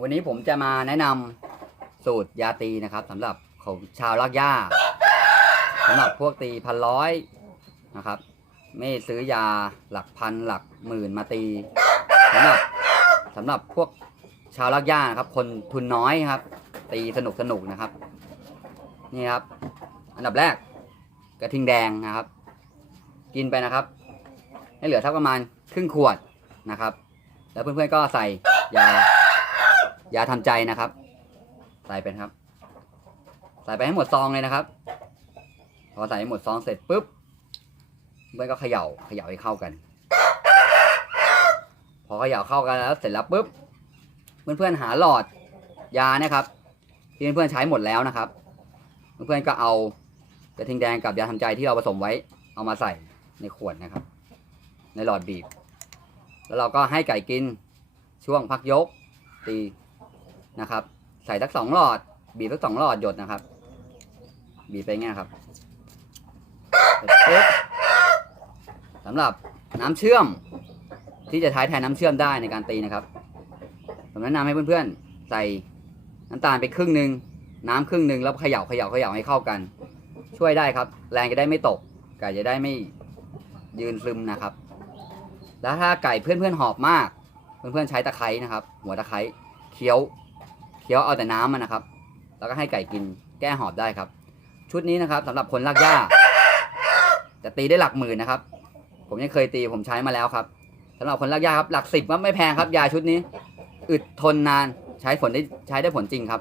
วันนี้ผมจะมาแนะนำสูตรยาตีนะครับสำหรับของชาวลักย่าสำหรับพวกตีพันร้อยนะครับ ไม่ซื้อยาหลักพันหลักหมื่นมาตีสำหรับสำหรับพวกชาวลักย่านะครับ คนทุนน้อยครับ ตีสนุกสนุกนะครับ นี่ครับ อันดับแรกกระทิงแดงนะครับ กินไปนะครับ ให้เหลือสักประมาณครึ่งขวดนะครับ แล้วเพื่อนๆก็ใส่ยา ยาทำใจนะครับ ใส่ไปนครับ ใส่ไปให้หมดซองเลยนะครับ พอใส่ให้หมดซองเสร็จปุ๊บเพื่อนก็เขย่าเขย่าให้เข้ากัน พอเขย่าเข้ากันแล้วเสร็จแล้วปุ๊บเพื่อนๆหาหลอดยานะครับที่เพื่อนๆใช้หมดแล้วนะครับ เพื่อนๆก็เอากระทิงแดงกับยาทำใจที่เราผสมไว้ เอามาใส่ในขวดนะครับ ในหลอดบีบ แล้วเราก็ให้ไก่กินช่วงพักยกตี นะครับ ใส่สักสองหลอด บีบสักสองหลอดหยดนะครับ บีบไปอย่ายครับสร็จปุ๊บสำหรับน้ำเชื่อมที่จะใช้แทนน้ำเชื่อมได้ในการตีนะครับผมแนะนำให้เพื่อนๆ ใส่น้ำตาลไปครึ่งหนึ่งน้ำครึ่งหนึ่งแล้วเขย่าเขย่าเขย่าให้เข้ากัน ช่วยได้ครับ แรงจะได้ไม่ตก ไก่จะได้ไม่ยืนซึมนะครับ แล้วถ้าไก่เพื่อนๆหอบมาก เพื่อนๆใช้ตะไคร้นะครับ หัวตะไคร้เคี้ยว เคี้ยวเอาแต่น้ำมันนะครับ แล้วก็ให้ไก่กินแก้หอบได้ครับ ชุดนี้นะครับสำหรับคนรักหญ้าจะตีได้หลักหมื่นนะครับ ผมยังเคยตีผมใช้มาแล้วครับสำหรับคนรักหญ้าครับหลักสิบว่าไม่แพงครับยาชุดนี้ อึดทนนานใช้ผลได้ใช้ได้ผลจริงครับ